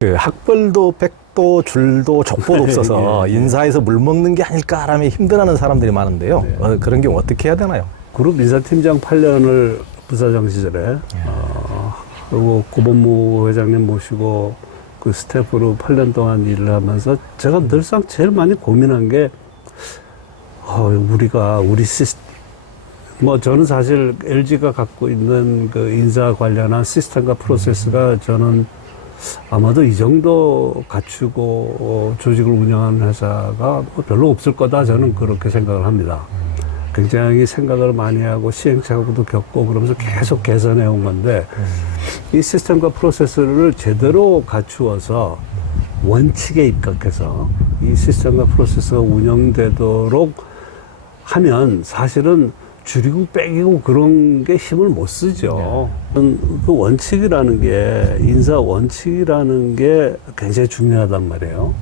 그 학벌도 백도 줄도 족보도 없어서 인사에서 물 먹는 게 아닐까라며 힘들어하는 사람들이 많은데요. 그런 경우 어떻게 해야 되나요? 그룹 인사팀장 8년을 부사장 시절에 그리고 고본무 회장님 모시고 그 스태프로 8년 동안 일을 하면서 제가 늘상 제일 많이 고민한 게 우리 시스템 저는 사실 LG가 갖고 있는 그 인사 관련한 시스템과 프로세스가 저는 아마도 이 정도 갖추고 조직을 운영하는 회사가 별로 없을 거다 저는 그렇게 생각을 합니다. 굉장히 생각을 많이 하고 시행착오도 겪고 그러면서 계속 개선해 온 건데 이 시스템과 프로세스를 제대로 갖추어서 원칙에 입각해서 이 시스템과 프로세스가 운영되도록 하면 사실은 줄이고 빼기고 그런 게 힘을 못 쓰죠. 그 원칙이라는 게, 인사 원칙이라는 게 굉장히 중요하단 말이에요.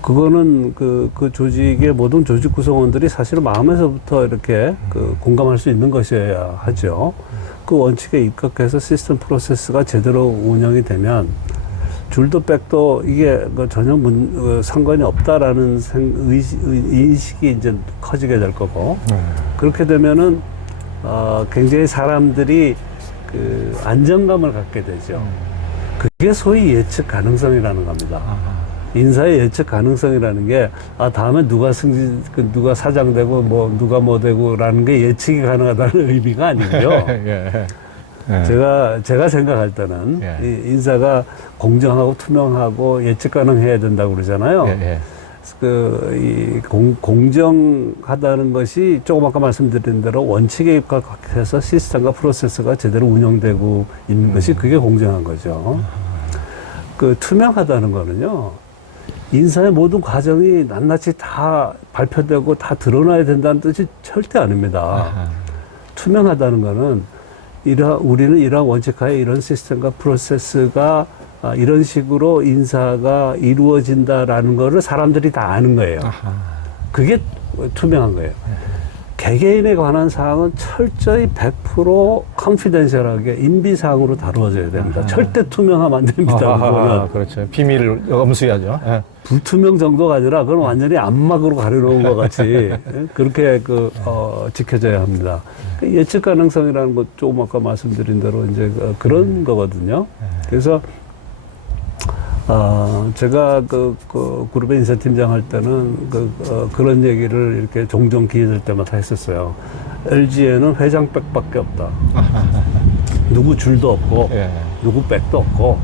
그거는 그 조직의 모든 조직 구성원들이 사실 마음에서부터 이렇게 공감할 수 있는 것이어야 하죠. 그 원칙에 입각해서 시스템 프로세스가 제대로 운영이 되면 줄도 백도 이게 전혀 상관이 없다라는 인식이 이제 커지게 될 거고 그렇게 되면은 굉장히 사람들이 그 안정감을 갖게 되죠. 그게 소위 예측 가능성이라는 겁니다. 인사의 예측 가능성이라는 게 다음에 누가 누가 사장 되고 누가 뭐 되고라는 게 예측이 가능하다는 의미가 아니고요. 제가 생각할 때는 이 인사가 공정하고 투명하고 예측 가능해야 된다고 그러잖아요. 공정하다는 것이 조금 아까 말씀드린 대로 원칙에 입각해서 시스템과 프로세스가 제대로 운영되고 있는 것이 그게 공정한 거죠. 그 투명하다는 거는요. 인사의 모든 과정이 낱낱이 다 발표되고 다 드러나야 된다는 뜻이 절대 아닙니다. 투명하다는 거는 우리는 이러한 원칙하에 이런 시스템과 프로세스가 이런 식으로 인사가 이루어진다라는 거를 사람들이 다 아는 거예요. 그게 투명한 거예요. 개개인에 관한 사항은 철저히 100% 컨피덴셜하게 인비사항으로 다루어져야 됩니다. 절대 투명하면 안 됩니다. 그렇죠. 비밀을 엄수해야죠. 불투명 정도가 아니라 그건 완전히 안막으로 가려놓은 것 같이 그렇게 지켜져야 합니다. 예측 가능성이라는 것 조금 아까 말씀드린 대로 이제 그런 거거든요. 그래서 제가 그룹의 인사팀장 할 때는 그런 얘기를 이렇게 종종 기회 될 때마다 했었어요. LG에는 회장 백밖에 없다. 누구 줄도 없고, 누구 백도 없고,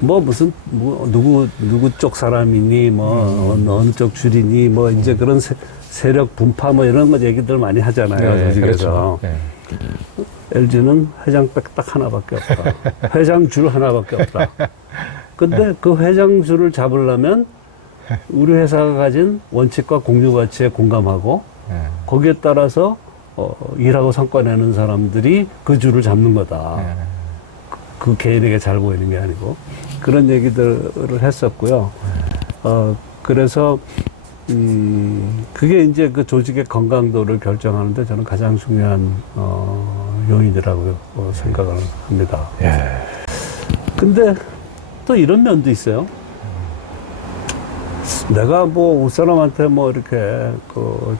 누구 쪽 사람이니, 어느 쪽 줄이니, 이제 그런 세력 분파 이런 거 얘기들 많이 하잖아요. 조직에서. 그렇죠. LG는 회장백 딱 하나밖에 없다. 회장 줄 하나밖에 없다. 근데 그 회장 줄을 잡으려면 우리 회사가 가진 원칙과 공유 가치에 공감하고 거기에 따라서 일하고 성과 내는 사람들이 그 줄을 잡는 거다. 그 개인에게 잘 보이는 게 아니고 그런 얘기들을 했었고요. 그래서 그게 이제 그 조직의 건강도를 결정하는데 저는 가장 중요한 요인이라고 생각을 합니다. 근데 또 이런 면도 있어요. 내가 옷 사람한테 이렇게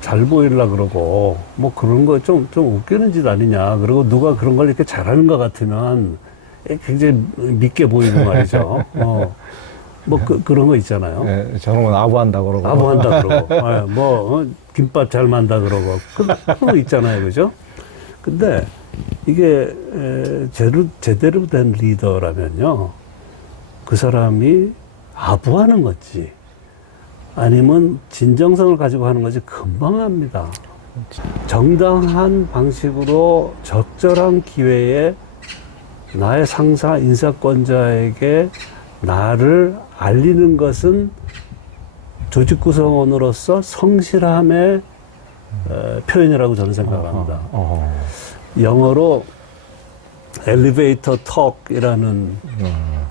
잘 보이려고 그러고 그런 거 좀 웃기는 짓 아니냐. 그리고 누가 그런 걸 이렇게 잘하는 것 같으면 굉장히 믿게 보이고 말이죠. 그런 거 있잖아요. 저런 건 아부한다 그러고. 아부한다 그러고. 김밥 잘 만다 그러고. 그런 거 있잖아요. 그죠? 근데 이게, 제대로 된 리더라면요. 그 사람이 아부하는 건지, 아니면 진정성을 가지고 하는 건지 금방 합니다. 정당한 방식으로 적절한 기회에 나의 상사 인사권자에게 나를 알리는 것은 조직 구성원으로서 성실함의 표현이라고 저는 생각을 합니다. 영어로 엘리베이터 톡이라는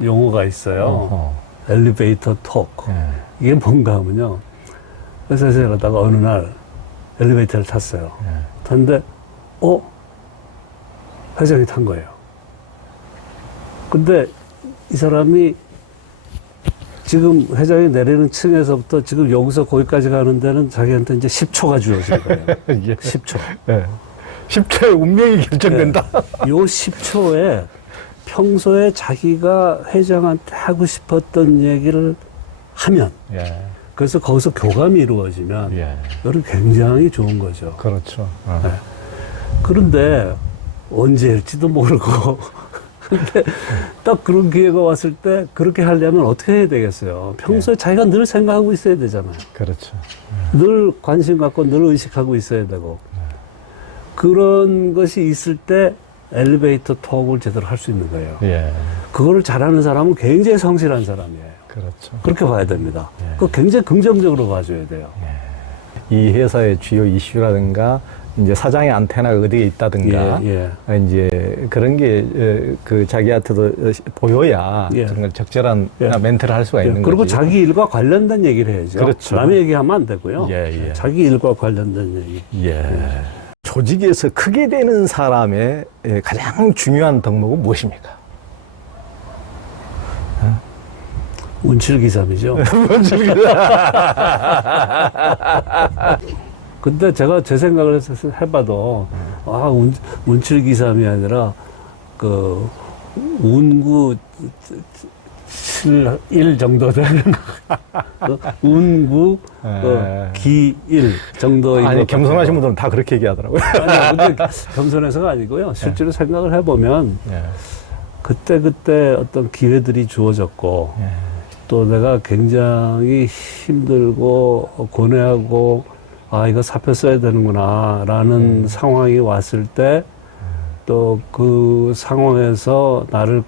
용어가 있어요. 엘리베이터 톡. 이게 뭔가 하면요. 회사에서 가다가 어느 날 엘리베이터를 탔어요. 탔는데, 회장이 탄 거예요. 근데 이 사람이 지금 회장이 내리는 층에서부터 지금 여기서 거기까지 가는 데는 자기한테 이제 10초가 주어진 거예요. 예. 10초. 예. 10초의 운명이 결정된다. 요 10초에 평소에 자기가 회장한테 하고 싶었던 얘기를 하면, 예. 그래서 거기서 교감이 이루어지면, 예. 이건 굉장히 좋은 거죠. 그렇죠. 네. 그런데 언제 할지도 모르고, 근데 딱 그런 기회가 왔을 때 그렇게 하려면 어떻게 해야 되겠어요? 평소에 자기가 늘 생각하고 있어야 되잖아요. 그렇죠. 늘 관심 갖고 늘 의식하고 있어야 되고. 그런 것이 있을 때 엘리베이터 톡을 제대로 할 수 있는 거예요. 예. 그거를 잘하는 사람은 굉장히 성실한 사람이에요. 그렇죠. 그렇게 봐야 됩니다. 예. 그거 굉장히 긍정적으로 봐줘야 돼요. 이 회사의 주요 이슈라든가 이제 사장의 안테나가 어디에 있다든가 예, 이제 그런 게 그 자기한테도 보여야 예. 정말 적절한 예. 멘트를 할 수가 있는 그리고 거지. 자기 일과 관련된 얘기를 해야죠. 그렇죠. 남의 얘기하면 안 되고요. 예, 예. 자기 일과 관련된 얘기. 예. 조직에서 크게 되는 사람의 가장 중요한 덕목은 무엇입니까? 운칠기삼이죠. 근데 제가 제 생각을 해봐도, 운칠기삼이 아니라, 운구 1 정도 되는, 운구 기1 정도인 아니 것 겸손하신 같아요. 분들은 다 그렇게 얘기하더라고요. 아니, 근데 겸손해서가 아니고요. 실제로 생각을 해보면, 예. 그때 어떤 기회들이 주어졌고, 예. 또 내가 굉장히 힘들고 고뇌하고 이거 사표 써야 되는구나 라는 상황이 왔을 때 또 그 상황에서 나를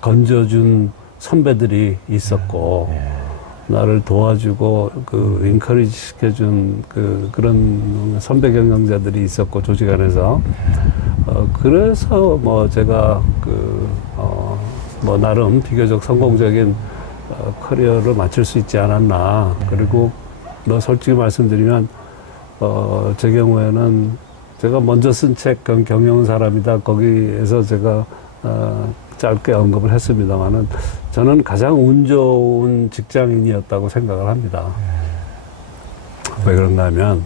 건져준 선배들이 있었고 나를 도와주고 인커리지 시켜준 그런 선배 경영자들이 있었고 조직 안에서 그래서 뭐 제가 뭐 나름 비교적 성공적인 커리어를 마칠 수 있지 않았나. 그리고 솔직히 말씀드리면 제 경우에는 제가 먼저 쓴 책 경영 사람이다. 거기에서 제가 짧게 언급을 했습니다만은 저는 가장 운 좋은 직장인이었다고 생각을 합니다. 왜 그런가 하면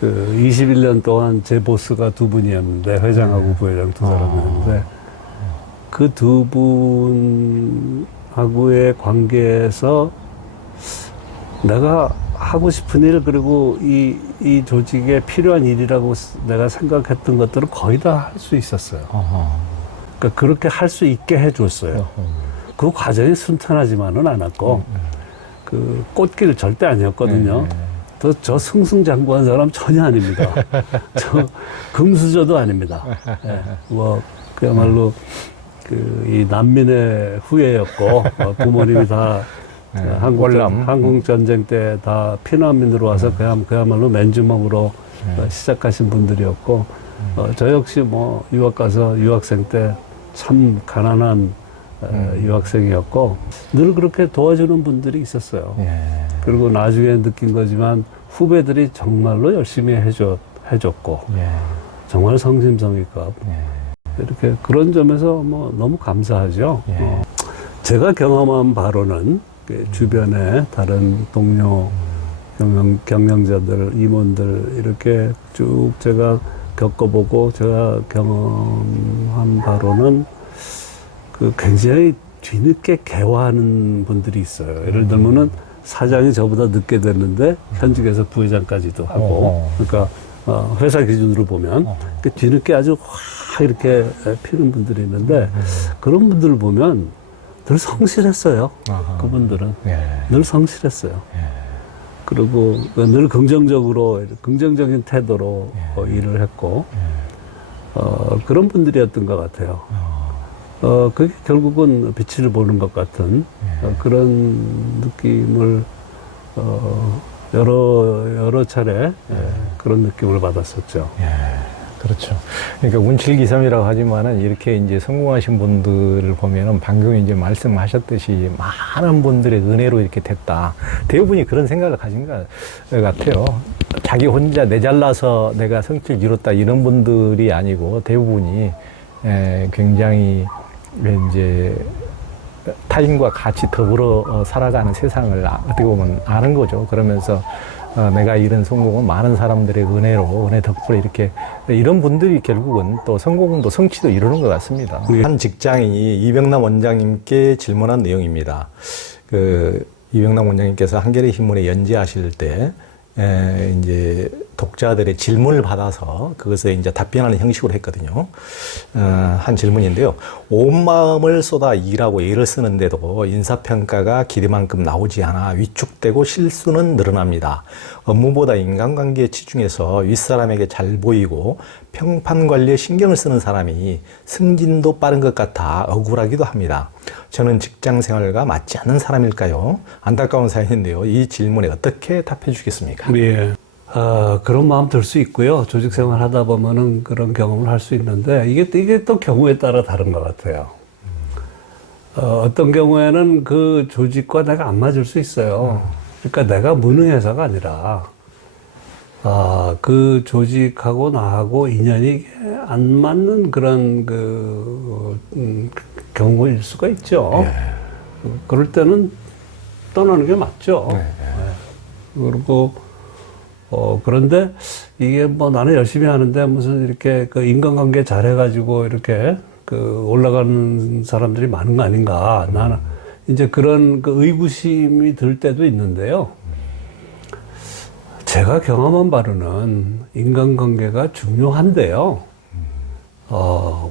21년 동안 제 보스가 두 분이었는데 회장하고 부회장 두 사람이었는데 그 두 분하고의 관계에서 내가 하고 싶은 일 그리고 이 조직에 필요한 일이라고 내가 생각했던 것들을 거의 다 할 수 있었어요. 그러니까 그렇게 할 수 있게 해줬어요. 그 과정이 순탄하지만은 않았고 그 꽃길 절대 아니었거든요. 저 승승장구한 사람 전혀 아닙니다. 저 금수저도 아닙니다. 네, 뭐 그야말로 이 난민의 후예였고 부모님이 다 한국 전쟁 때 다 피난민으로 와서 그야말로 맨주먹으로 시작하신 분들이었고 저 역시 뭐 유학 가서 유학생 때 참 가난한 유학생이었고 늘 그렇게 도와주는 분들이 있었어요. 그리고 나중에 느낀 거지만 후배들이 정말로 열심히 해줬고 정말 성심성의껏 이렇게 그런 점에서 뭐 너무 감사하죠. 제가 경험한 바로는 주변에 다른 동료 경영자들, 임원들 이렇게 쭉 제가 겪어보고 제가 경험한 바로는 굉장히 뒤늦게 개화하는 분들이 있어요. 예를 들면은 사장이 저보다 늦게 됐는데 현직에서 부회장까지도 하고 그러니까 회사 기준으로 보면 뒤늦게 아주 확 이렇게 피는 분들이 있는데 그런 분들을 보면 늘 성실했어요. 그분들은 늘 성실했어요. 그리고 늘 긍정적인 태도로 일을 했고 그런 분들이었던 것 같아요. 그게 결국은 빛을 보는 것 같은 그런 느낌을 여러 차례 그런 느낌을 받았었죠. 그렇죠. 그러니까 운칠기삼이라고 하지만은 이렇게 이제 성공하신 분들을 보면은 방금 이제 말씀하셨듯이 많은 분들의 은혜로 이렇게 됐다. 대부분이 그런 생각을 가진 것 같아요. 자기 혼자 내 잘나서 내가 성취를 이뤘다 이런 분들이 아니고 대부분이 굉장히 이제 타인과 같이 더불어 살아가는 세상을 어떻게 보면 아는 거죠. 그러면서 내가 이룬 성공은 많은 사람들의 은혜 덕분에 이렇게 이런 분들이 결국은 또 성공도 성취도 이루는 것 같습니다. 한 직장인이 이병남 원장님께 질문한 내용입니다. 이병남 원장님께서 한겨레 신문에 연재하실 때 이제 독자들의 질문을 받아서 그것에 이제 답변하는 형식으로 했거든요. 한 질문인데요. 온 마음을 쏟아 일하고 애를 쓰는데도 인사평가가 기대만큼 나오지 않아 위축되고 실수는 늘어납니다. 업무보다 인간관계에 치중해서 윗사람에게 잘 보이고 평판 관리에 신경을 쓰는 사람이 승진도 빠른 것 같아 억울하기도 합니다. 저는 직장 생활과 맞지 않는 사람일까요? 안타까운 사연인데요. 이 질문에 어떻게 답해 주겠습니까? 예. 그런 마음 들 수 있고요. 조직 생활 하다 보면은 그런 경험을 할 수 있는데, 이게 또 경우에 따라 다른 것 같아요. 어떤 경우에는 그 조직과 내가 안 맞을 수 있어요. 그러니까 내가 무능해서가 아니라, 그 조직하고 나하고 인연이 안 맞는 그런 경우일 수가 있죠. 그럴 때는 떠나는 게 맞죠. 그리고, 그런데 이게 뭐 나는 열심히 하는데 무슨 이렇게 그 인간관계 잘해가지고 이렇게 올라가는 사람들이 많은 거 아닌가. 나는 이제 그런 의구심이 들 때도 있는데요. 제가 경험한 바로는 인간관계가 중요한데요.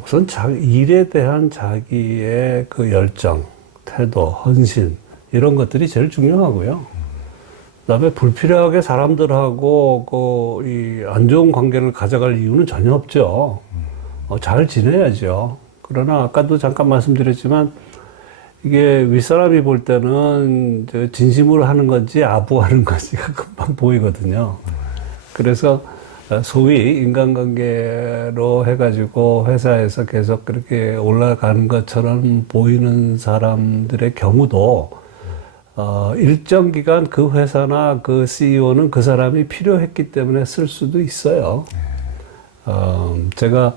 우선 일에 대한 자기의 그 열정, 태도, 헌신, 이런 것들이 제일 중요하고요. 그다음에 불필요하게 사람들하고 안 좋은 관계를 가져갈 이유는 전혀 없죠. 잘 지내야죠. 그러나 아까도 잠깐 말씀드렸지만 이게 윗사람이 볼 때는 진심으로 하는 건지 아부하는 건지가 금방 보이거든요. 그래서 소위 인간관계로 해가지고 회사에서 계속 그렇게 올라가는 것처럼 보이는 사람들의 경우도 일정 기간 그 회사나 그 CEO는 그 사람이 필요했기 때문에 쓸 수도 있어요. 제가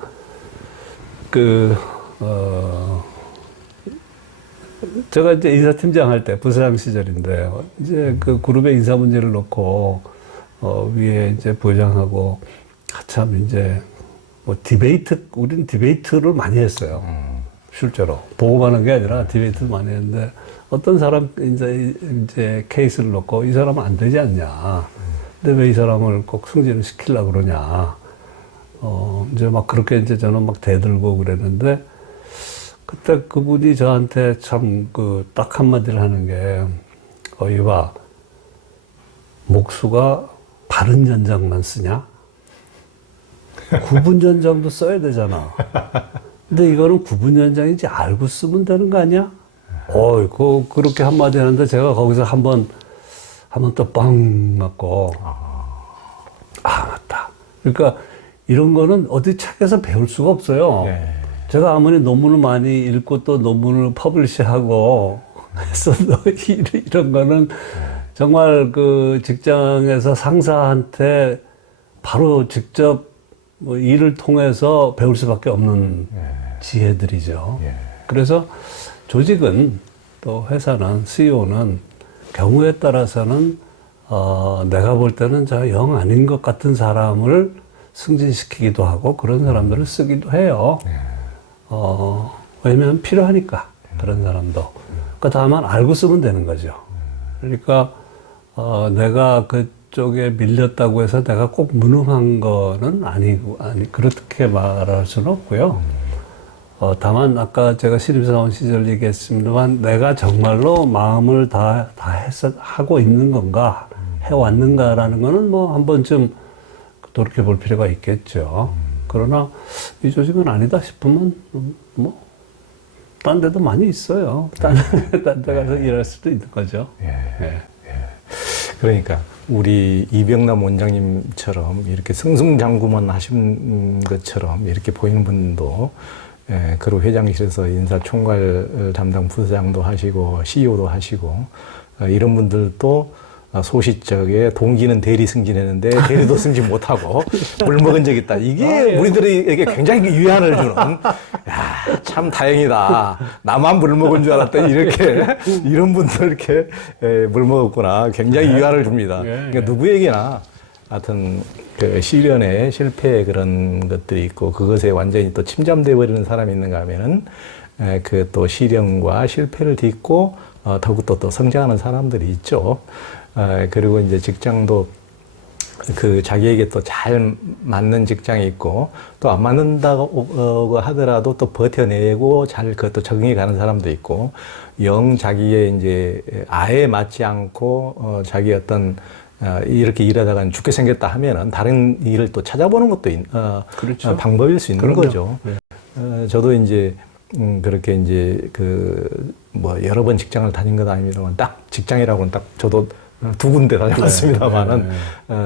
제가 이제 인사팀장 할 때 부사장 시절인데 이제 그 그룹의 인사 문제를 놓고 위에 이제 부장하고 한참 이제 뭐 우리는 디베이트를 많이 했어요. 실제로 보고만 게 아니라 디베이트를 많이 했는데 어떤 사람 이제 케이스를 놓고 이 사람은 안 되지 않냐. 근데 왜 이 사람을 꼭 승진을 시키려고 그러냐. 이제 막 그렇게 이제 저는 막 대들고 그랬는데 그때 그분이 저한테 참 딱 한마디를 하는 게 이봐, 목수가 바른 전장만 쓰냐? 구분 전장도 써야 되잖아. 근데 이거는 구분 전장인지 알고 쓰면 되는 거 아니야? 그렇게 한마디 하는데 제가 거기서 한번 또 빵 맞고, 맞다. 그러니까 이런 거는 어디 책에서 배울 수가 없어요. 제가 아무리 논문을 많이 읽고 또 논문을 퍼블리시하고 했어도 이런 거는 정말 그 직장에서 상사한테 바로 직접 뭐 일을 통해서 배울 수밖에 없는 지혜들이죠. 그래서 조직은 또 회사는 CEO는 경우에 따라서는 내가 볼 때는 영 아닌 것 같은 사람을 승진시키기도 하고 그런 사람들을 쓰기도 해요. 왜냐면 필요하니까 그런 사람도. 그러니까 다만 알고 쓰면 되는 거죠. 그러니까 내가 그쪽에 밀렸다고 해서 내가 꼭 무능한 거는 아니고 그렇게 말할 수는 없고요. 다만 아까 제가 신입사원 시절 얘기했습니다만 내가 정말로 마음을 다 하고 있는 건가 해왔는가라는 거는 뭐 한 번쯤 돌이켜 볼 필요가 있겠죠. 그러나 이 조직은 아니다 싶으면 뭐 딴 데도 많이 있어요. 딴 데 가서 일할 수도 있는 거죠. 그러니까 우리 이병남 원장님처럼 이렇게 승승장구만 하신 것처럼 이렇게 보이는 분도 그룹 회장실에서 인사총괄 담당 부사장도 하시고 CEO도 하시고 이런 분들도 소시적에 동기는 대리 승진했는데 대리도 승진 못하고 물 먹은 적 있다. 이게 우리들에게 굉장히 위안을 주는, 야, 참 다행이다. 나만 물 먹은 줄 알았더니 이렇게 이런 분들 이렇게 물 먹었구나. 굉장히 위안을 줍니다. 그러니까 누구에게나 하여튼 그 시련의 실패의 그런 것들이 있고 그것에 완전히 또 침잠돼 버리는 사람이 있는가 하면은 그 또 시련과 실패를 딛고 더욱더 또 성장하는 사람들이 있죠. 그리고 이제 직장도 그 자기에게 또 잘 맞는 직장이 있고 또 안 맞는다고 하더라도 또 버텨내고 잘 그것도 적응해 가는 사람도 있고 영 자기의 이제 아예 맞지 않고 자기 어떤 이렇게 일하다가 죽게 생겼다 하면은 다른 일을 또 찾아보는 것도 그렇죠. 방법일 수 있는 그럼요. 거죠. 네. 저도 이제 그렇게 이제 뭐 여러 번 직장을 다닌 건 아닙니다만 딱 직장이라고는 딱 저도 두 군데 다녀봤습니다만은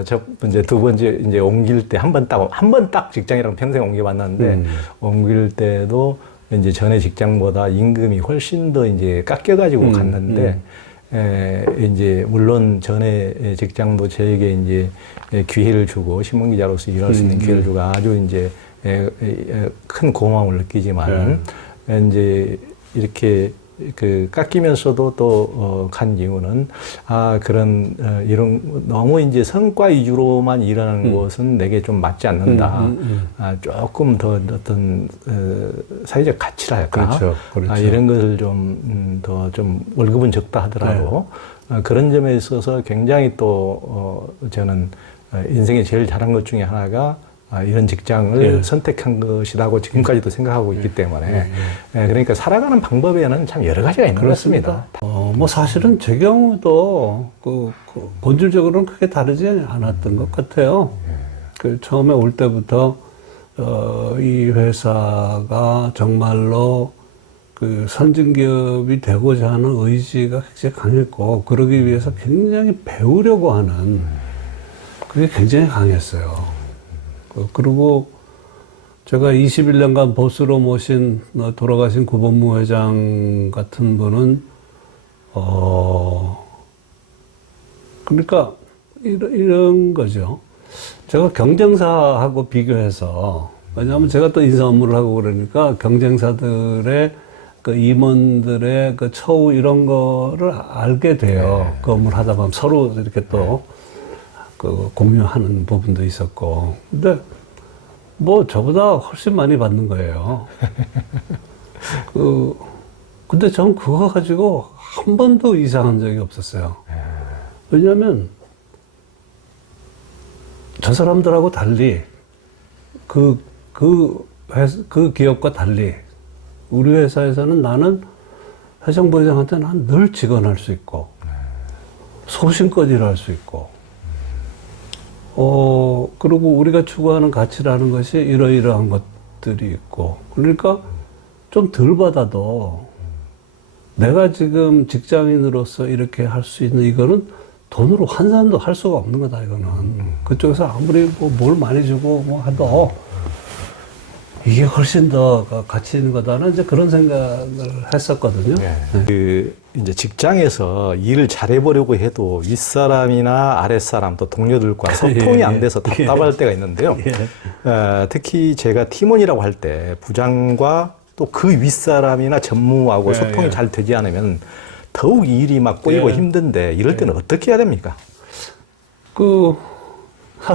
첫 번째 두 번째 이제 옮길 때 한 번 딱 직장이라고 평생 옮겨봤는데 옮길 때도 이제 전에 직장보다 임금이 훨씬 더 이제 깎여가지고 갔는데 이제 물론 전에 직장도 저에게 이제 기회를 주고 신문 기자로서 일할 수 있는 기회를 주고 아주 이제 큰 고마움을 느끼지만 이제 이렇게 그 깎이면서도 또 간 이유는 그런 이런 너무 이제 성과 위주로만 일하는 것은 내게 좀 맞지 않는다. 조금 더 어떤 사회적 가치랄까. 그렇죠. 그렇죠. 이런 것을 좀 더 좀 월급은 적다 하더라도 그런 점에 있어서 굉장히 또 저는 인생에 제일 잘한 것 중에 하나가 이런 직장을 선택한 것이라고 지금까지도 생각하고 있기 때문에 그러니까 살아가는 방법에는 참 여러 가지가 있는 것 같습니다. 뭐 사실은 제 경우도 본질적으로는 크게 다르지 않았던 것 같아요. 그 처음에 올 때부터 이 회사가 정말로 그 선진기업이 되고자 하는 의지가 굉장히 강했고 그러기 위해서 굉장히 배우려고 하는 그게 굉장히 강했어요. 그리고 제가 21년간 보스로 모신 돌아가신 구본무 회장 같은 분은 그러니까 이런 거죠. 제가 경쟁사하고 비교해서 왜냐하면 제가 또 인사 업무를 하고 그러니까 경쟁사들의 그 임원들의 그 처우 이런 거를 알게 돼요. 그 업무를 하다 보면 서로 이렇게 또 그 공유하는 부분도 있었고. 근데 뭐 저보다 훨씬 많이 받는 거예요. 근데 전 그거 가지고 한 번도 이상한 적이 없었어요. 왜냐하면 저 사람들하고 달리 그 기업과 달리 우리 회사에서는 나는 회장 부회장한테 난 늘 직언할 수 있고 소신껏 일할 수 있고 그리고 우리가 추구하는 가치라는 것이 이러이러한 것들이 있고, 그러니까 좀 덜 받아도 내가 지금 직장인으로서 이렇게 할 수 있는 이거는 돈으로 환산도 할 수가 없는 거다, 이거는. 그쪽에서 아무리 뭘 많이 주고 뭐 해도 이게 훨씬 더 가치 있는 거다는 이제 그런 생각을 했었거든요. 이제 직장에서 일을 잘해보려고 해도 윗사람이나 아랫사람 또 동료들과 소통이 안 돼서 답답할 때가 있는데요. 특히 제가 팀원이라고 할 때 부장과 또 그 윗사람이나 전무하고 소통이 잘 되지 않으면 더욱 일이 막 꼬이고 힘든데 이럴 때는 어떻게 해야 됩니까?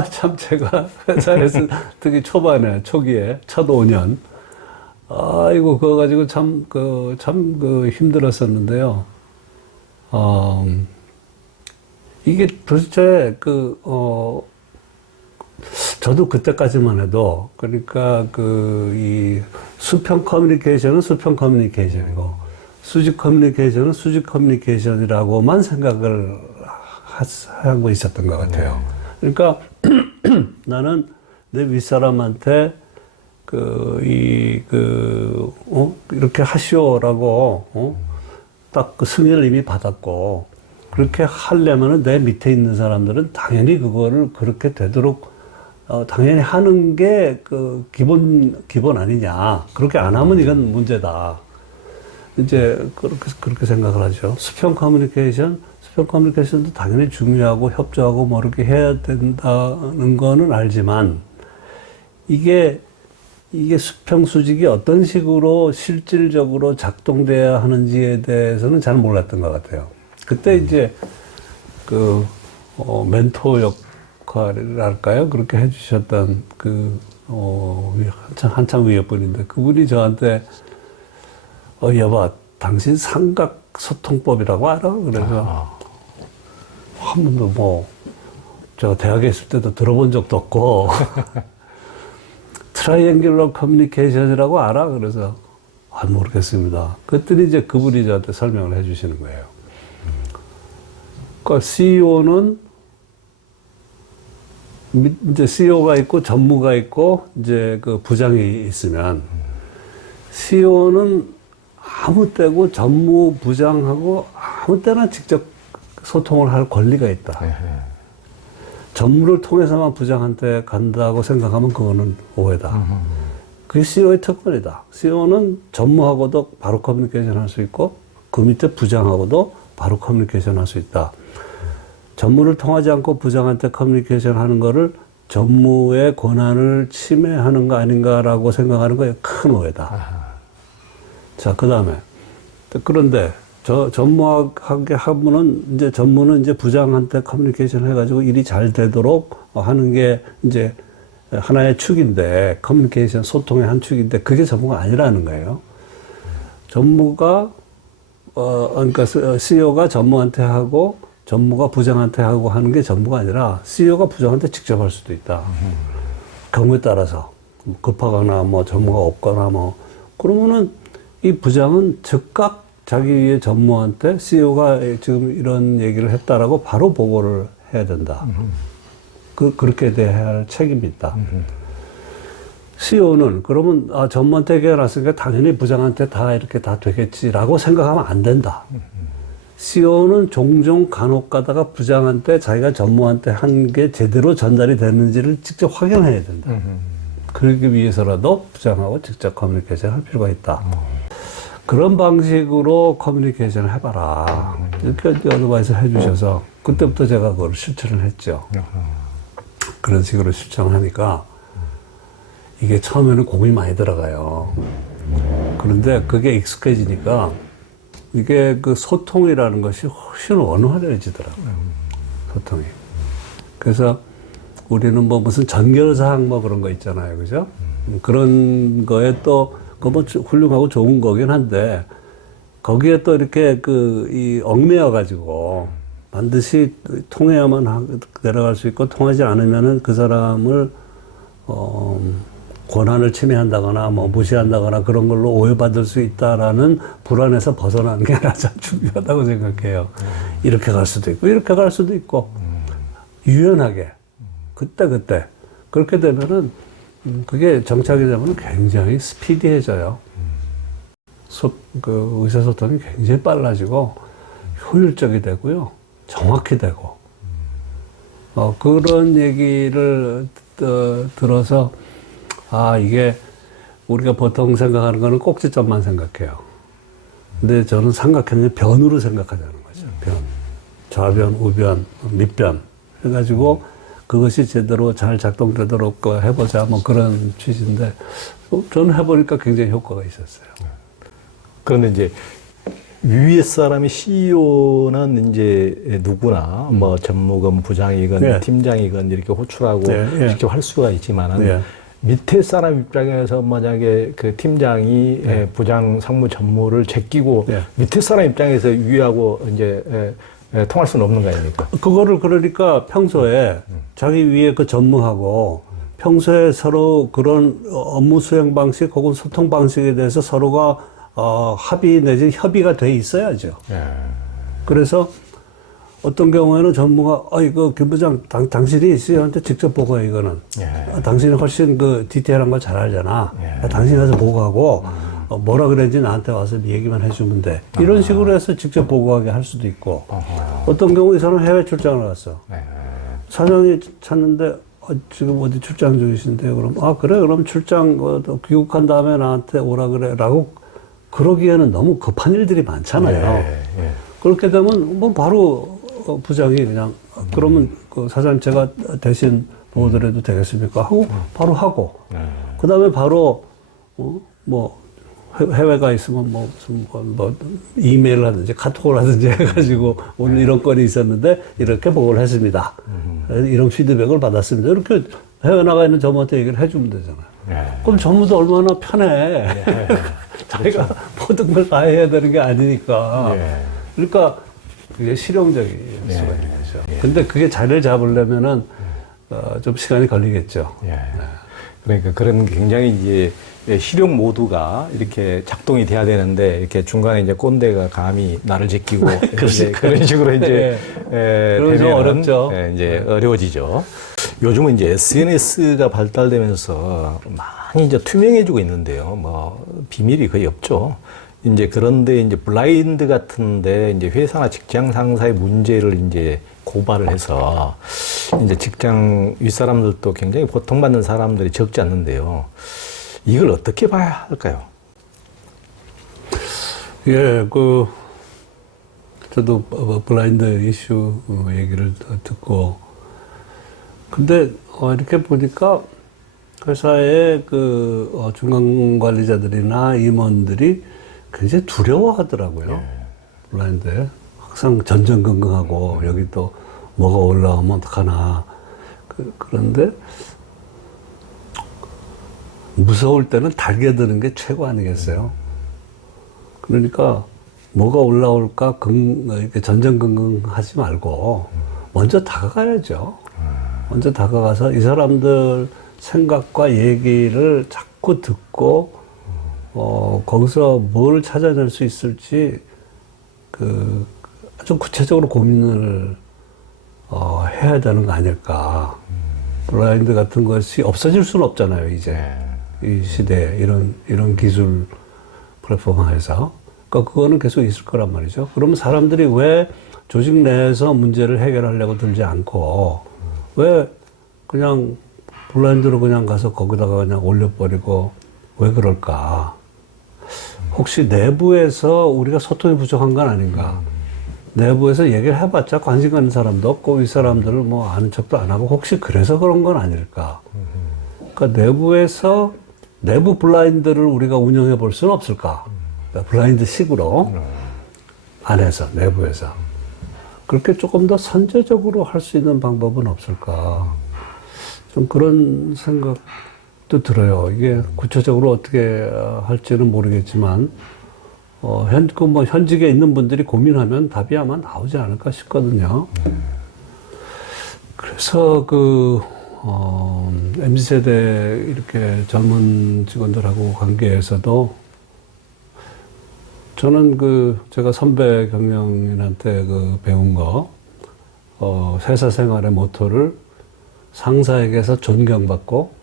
참 제가 회사에서 특히 초기에 첫 5년 아이고 그거 가지고 참 힘들었었는데요. 이게 도대체 저도 그때까지만 해도 그러니까 이 수평 커뮤니케이션은 수평 커뮤니케이션이고 수직 커뮤니케이션은 수직 커뮤니케이션이라고만 생각을 하고 있었던 것 같아요. 그러니까 나는 내 윗사람한테 이렇게 하시오라고 딱 그 승인을 이미 받았고 그렇게 하려면은 내 밑에 있는 사람들은 당연히 그거를 그렇게 되도록 당연히 하는 게 그 기본 아니냐. 그렇게 안 하면 이건 문제다. 이제 그렇게 생각을 하죠. 수평 커뮤니케이션, 수평 커뮤니케이션도 당연히 중요하고 협조하고 뭐 이렇게 해야 된다는 거는 알지만 이게 수평 수직이 어떤 식으로 실질적으로 작동돼야 하는지에 대해서는 잘 몰랐던 것 같아요. 그때 이제 멘토 역할이랄까요? 그렇게 해주셨던 한참 위에 분인데 그분이 저한테 여봐, 당신 삼각소통법이라고 알아? 그래서 한 번도 제가 대학에 있을 때도 들어본 적도 없고 트라이앵귤러 커뮤니케이션이라고 알아? 그래서 모르겠습니다. 그랬더니 이제 그분이 저한테 설명을 해주시는 거예요. 그러니까 CEO는 이제 CEO가 있고 전무가 있고 이제 그 부장이 있으면 CEO는 아무 때고 전무 부장하고 아무 때나 직접 소통을 할 권리가 있다. 전무를 통해서만 부장한테 간다고 생각하면 그거는 오해다. 그게 CEO의 특권이다. CEO는 전무하고도 바로 커뮤니케이션 할 수 있고 그 밑에 부장하고도 바로 커뮤니케이션 할 수 있다. 전무를 통하지 않고 부장한테 커뮤니케이션 하는 거를 전무의 권한을 침해하는 거 아닌가라고 생각하는 거에 큰 오해다. 자, 그 다음에. 그런데 전무하게 하면은 이제 전무는 이제 부장한테 커뮤니케이션 해가지고 일이 잘 되도록 하는 게 이제 하나의 축인데 커뮤니케이션 소통의 한 축인데 그게 전무가 아니라는 거예요. 전무가 그러니까 CEO가 전무한테 하고 전무가 부장한테 하고 하는 게 전부가 아니라 CEO가 부장한테 직접 할 수도 있다. 경우에 따라서 급하거나 뭐 전무가 없거나 그러면은 이 부장은 즉각 자기 위에 전무한테 CEO가 지금 이런 얘기를 했다라고 바로 보고를 해야 된다. 그렇게 돼야 할 책임이 있다. CEO는 그러면 전무한테 얘기해놨으니까 당연히 부장한테 다 이렇게 다 되겠지라고 생각하면 안 된다. CEO는 종종 간혹 가다가 부장한테 자기가 전무한테 한 게 제대로 전달이 됐는지를 직접 확인해야 된다. 그러기 위해서라도 부장하고 직접 커뮤니케이션 할 필요가 있다. 그런 방식으로 커뮤니케이션을 해봐라. 이렇게 어드바이스 해주셔서 그때부터 제가 그걸 실천을 했죠. 그런 식으로 실천을 하니까 이게 처음에는 공이 많이 들어가요. 그런데 그게 익숙해지니까 이게 그 소통이라는 것이 훨씬 원활해지더라고요. 소통이. 그래서 우리는 무슨 전결사항 그런 거 있잖아요. 그죠? 그런 거에 또, 그거 훌륭하고 좋은 거긴 한데, 거기에 또 이렇게 얽매여가지고 반드시 통해야만 내려갈 수 있고 통하지 않으면은 그 사람을, 권한을 침해한다거나 무시한다거나 그런 걸로 오해받을 수 있다라는 불안에서 벗어나는 게 가장 중요하다고 생각해요. 이렇게 갈 수도 있고 이렇게 갈 수도 있고 유연하게 그때 그렇게 되면은 그게 정착이 되면 굉장히 스피디해져요. 의사소통이 굉장히 빨라지고 효율적이 되고요. 정확히 되고 그런 얘기를 들어서 이게 우리가 보통 생각하는 거는 꼭지점만 생각해요. 근데 저는 삼각형을 변으로 생각하자는 거죠. 변. 좌변, 우변, 밑변. 해가지고 그것이 제대로 잘 작동되도록 해보자. 그런 취지인데 저는 해보니까 굉장히 효과가 있었어요. 그런데 이제 위에 사람이 CEO는 이제 누구나 전무건 부장이건 팀장이건 이렇게 호출하고 직접 할 수가 있지만은 밑에 사람 입장에서 만약에 그 팀장이 부장 상무 전무를 제끼고 밑에 사람 입장에서 위하고 이제 통할 수는 없는 거 아닙니까? 그거를 그러니까 평소에 자기 위에 그 전무하고 평소에 서로 그런 업무 수행 방식 혹은 소통 방식에 대해서 서로가 합의 내지 협의가 돼 있어야죠. 그래서 어떤 경우에는 전무가 이거 김 부장 당신이 CEO한테 직접 보고해 이거는 당신이 훨씬 그 디테일한 걸 잘 알잖아. 당신이 가서 보고하고 뭐라 그랬는지 나한테 와서 얘기만 해주면 돼. 이런 식으로 해서 직접 보고하게 할 수도 있고 어떤 경우 이 사람 해외 출장을 갔어. 사장이 찾는데 지금 어디 출장 중이신데 그럼 그래 그럼 출장 귀국한 다음에 나한테 오라 그래 라고 그러기에는 너무 급한 일들이 많잖아요. 그렇게 되면 바로 부장이 그냥 그러면 그 사장님 제가 대신 보호드려도 되겠습니까? 하고 바로 하고 그 다음에 바로 뭐 해외가 있으면 뭐 무슨 뭐 이메일을 하든지 카톡을 하든지 해가지고 오늘 이런 건이 있었는데 이렇게 보고를 했습니다. 이런 피드백을 받았습니다. 이렇게 해외 나가 있는 전무한테 얘기를 해주면 되잖아요. 그럼 전무도 얼마나 편해. 자기가 모든 걸 다 해야 되는 게 아니니까. 그러니까 그게 실용적일 수가 있는 거죠. 근데 그게 자리를 잡으려면은 좀 시간이 걸리겠죠. 그러니까 그런 굉장히 이제 실용 모두가 이렇게 작동이 돼야 되는데 이렇게 중간에 이제 꼰대가 감히 나를 제끼고 이제 그런 식으로 이제 되면 어렵죠. 이제 어려워지죠. 요즘은 이제 SNS가 발달되면서 많이 이제 투명해지고 있는데요. 뭐 비밀이 거의 없죠. 이제 그런데 이제 블라인드 같은데 이제 회사나 직장 상사의 문제를 이제 고발을 해서 이제 직장 윗사람들도 굉장히 고통받는 사람들이 적지 않는데요. 이걸 어떻게 봐야 할까요? 예, 저도 블라인드 이슈 얘기를 듣고, 근데 이렇게 보니까 회사의 중간 관리자들이나 임원들이 굉장히 두려워하더라고요. 블라인드에. 항상 전전긍긍하고, 여기 또 뭐가 올라오면 어떡하나. 그런데, 무서울 때는 달겨드는 게 최고 아니겠어요? 그러니까, 뭐가 올라올까, 이렇게 전전긍긍 하지 말고, 먼저 다가가야죠. 먼저 다가가서 이 사람들 생각과 얘기를 자꾸 듣고, 거기서 뭘 찾아낼 수 있을지, 좀 구체적으로 고민을, 해야 되는 거 아닐까. 블라인드 같은 것이 없어질 수는 없잖아요, 이제. 이 시대에, 이런 기술 플랫폼 하에서. 그러니까 그거는 계속 있을 거란 말이죠. 그러면 사람들이 왜 조직 내에서 문제를 해결하려고 들지 않고, 왜 그냥 블라인드로 그냥 가서 거기다가 그냥 올려버리고, 왜 그럴까? 혹시 내부에서 우리가 소통이 부족한 건 아닌가? 내부에서 얘기를 해봤자 관심 가는 사람도 없고, 이 사람들을 뭐 아는 척도 안 하고, 혹시 그래서 그런 건 아닐까? 그러니까 내부 블라인드를 우리가 운영해 볼 수는 없을까? 그러니까 블라인드 식으로 안에서, 내부에서. 그렇게 조금 더 선제적으로 할 수 있는 방법은 없을까? 좀 그런 생각도 들어요. 이게 구체적으로 어떻게 할지는 모르겠지만, 현직에 있는 분들이 고민하면 답이 아마 나오지 않을까 싶거든요. 그래서 MZ세대 이렇게 젊은 직원들하고 관계에서도 저는 제가 선배 경영인한테 배운 거, 회사 생활의 모토를 상사에게서 존경받고,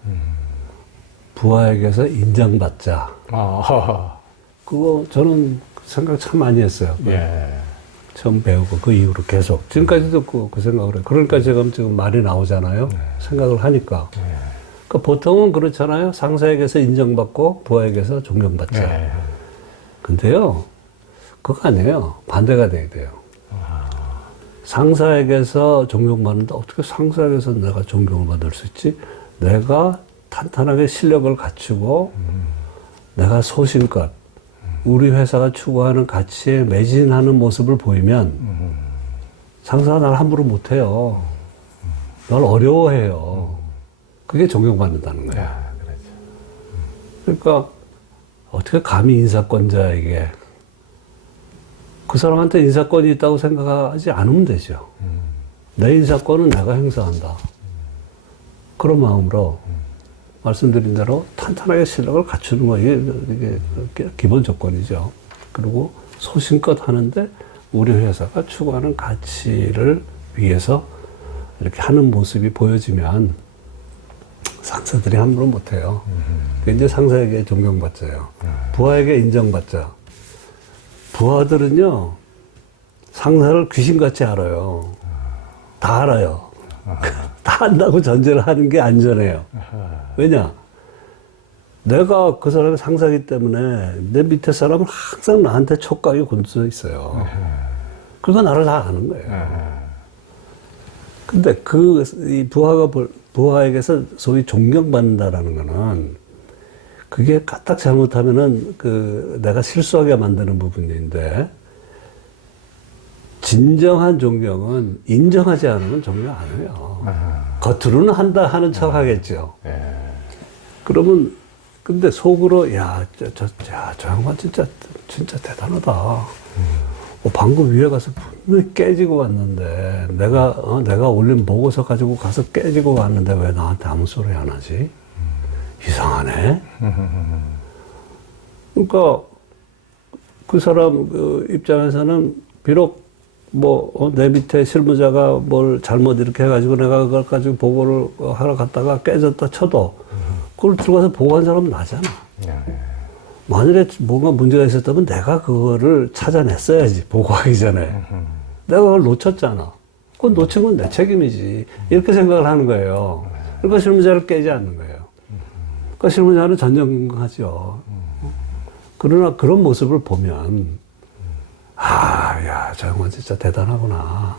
부하에게서 인정받자. 그거 저는 생각 참 많이 했어요. 처음 배우고 그 이후로 계속. 지금까지도 그 생각을 해요. 그러니까 지금 말이 나오잖아요. 생각을 하니까. 그러니까 보통은 그렇잖아요. 상사에게서 인정받고 부하에게서 존경받자. 근데요, 그거 아니에요. 반대가 돼야 돼요. 상사에게서 존경받는다. 어떻게 상사에게서 내가 존경을 받을 수 있지? 내가 탄탄하게 실력을 갖추고, 내가 소신껏, 우리 회사가 추구하는 가치에 매진하는 모습을 보이면, 상사가 날 함부로 못해요. 날 어려워해요. 그게 존경받는다는 거예요. 그러니까, 어떻게 감히 인사권자에게 그 사람한테 인사권이 있다고 생각하지 않으면 되죠. 내 인사권은 내가 행사한다. 그런 마음으로 말씀드린 대로 탄탄하게 실력을 갖추는 거 이게 기본 조건이죠. 그리고 소신껏 하는데 우리 회사가 추구하는 가치를 위해서 이렇게 하는 모습이 보여지면 상사들이 함부로 못해요. 이제 상사에게 존경받자요. 부하에게 인정받자. 부하들은요, 상사를 귀신같이 알아요. 다 알아요. 다 안다고 전제를 하는 게 안전해요. 왜냐? 내가 그 사람의 상사이기 때문에 내 밑에 사람은 항상 나한테 촉각이 곤두서 있어요. 그러니까 나를 다 아는 거예요. 근데 이 부하에게서 소위 존경받는다라는 거는 그게 까딱 잘못하면은 내가 실수하게 만드는 부분인데 진정한 존경은 인정하지 않으면 존경 안 해요. 겉으로는 한다 하는 척 하겠죠. 그러면 근데 속으로 저 양반 진짜 대단하다. 방금 위에 가서 분명히 깨지고 왔는데 내가 올린 보고서 가지고 가서 깨지고 왔는데 왜 나한테 아무 소리 안 하지? 이상하네. 그러니까 그 사람 입장에서는 비록 내 밑에 실무자가 뭘 잘못 이렇게 해가지고 내가 그걸 가지고 보고를 하러 갔다가 깨졌다 쳐도 그걸 들어가서 보고한 사람은 나잖아. 만일에 뭔가 문제가 있었다면 내가 그거를 찾아냈어야지, 보고하기 전에. 내가 그걸 놓쳤잖아. 그건 놓친 건 내 책임이지. 이렇게 생각을 하는 거예요. 그러니까 실무자를 깨지 않는 거예요. 그러니까 실무자는 전정하죠. 그러나 그런 모습을 보면, 저 양반 진짜 대단하구나.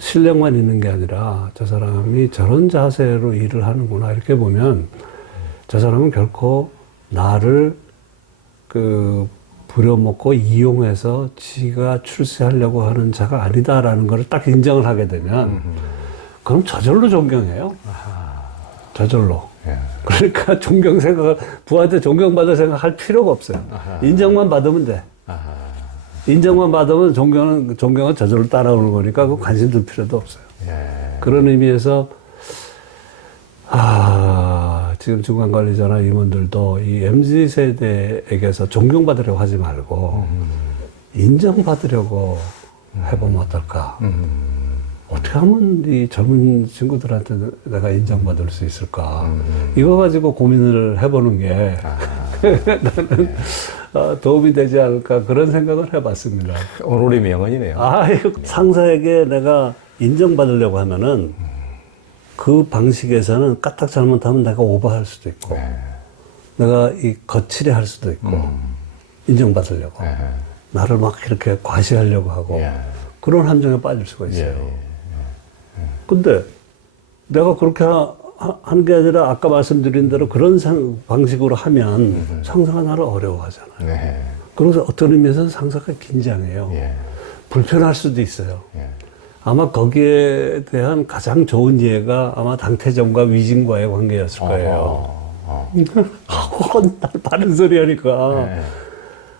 실력만 있는 게 아니라 저 사람이 저런 자세로 일을 하는구나. 이렇게 보면 저 사람은 결코 나를 부려먹고 이용해서 지가 출세하려고 하는 자가 아니다라는 걸 딱 인정을 하게 되면 그럼 저절로 존경해요. 저절로. 그러니까 부하한테 존경받을 생각할 필요가 없어요. 인정만 받으면 돼. 인정만 받으면 존경은 저절로 따라오는 거니까 그 관심 둘 필요도 없어요. 그런 의미에서 지금 중간관리자나 임원들도 이 MZ세대에게서 존경받으려고 하지 말고 인정받으려고 해보면 어떨까? 어떻게 하면 이 젊은 친구들한테 내가 인정받을 수 있을까? 이거 가지고 고민을 해보는 게 나는 도움이 되지 않을까 그런 생각을 해봤습니다. 오늘의 명언이네요. 상사에게 내가 인정받으려고 하면은 그 방식에서는 까딱 잘못하면 내가 오버할 수도 있고, 내가 거칠게 할 수도 있고, 인정받으려고. 나를 막 이렇게 과시하려고 하고, 그런 함정에 빠질 수가 있어요. 근데 내가 그렇게 하는 게 아니라 아까 말씀드린 대로 그런 방식으로 하면 상사가 나를 어려워하잖아요. 그래서 어떤 의미에서는 상사가 긴장해요. 불편할 수도 있어요. 아마 거기에 대한 가장 좋은 예가 아마 당태정과 위진과의 관계였을 거예요. 날 바른 소리 하니까.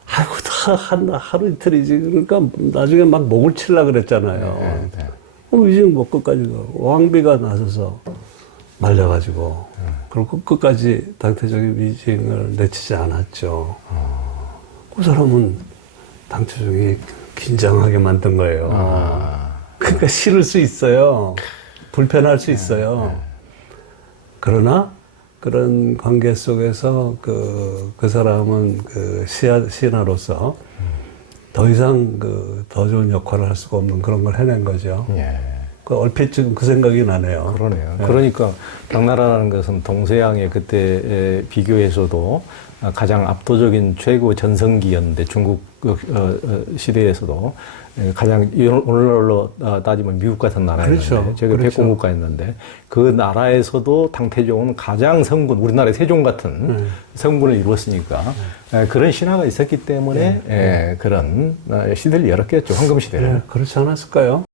아이고, 다 하루 이틀이지. 그러니까 나중에 막 목을 치려고 그랬잖아요. 위진 뭐 끝까지 왕비가 나서서 말려가지고. 그리고 끝까지 당태정의 위진을 내치지 않았죠. 그 사람은 당태정이 긴장하게 만든 거예요. 그러니까 싫을 수 있어요. 불편할 수 있어요. 그러나 그런 관계 속에서 그 사람은 신하로서 더 이상 더 좋은 역할을 할 수가 없는 그런 걸 해낸 거죠. 얼핏 지금 그 생각이 나네요. 그러네요. 그러니까 당나라라는 것은 동서양의 그때 비교에서도 가장 압도적인 최고 전성기였는데 중국 시대에서도 가장 오늘날로 따지면 미국 같은 나라였는데 그렇죠. 저기 백공국가였는데 그 나라에서도 당태종은 가장 성군 우리나라의 세종 같은 성군을 이루었으니까 그런 신화가 있었기 때문에 그런 시대를 열었겠죠. 황금 시대를. 그렇지 않았을까요?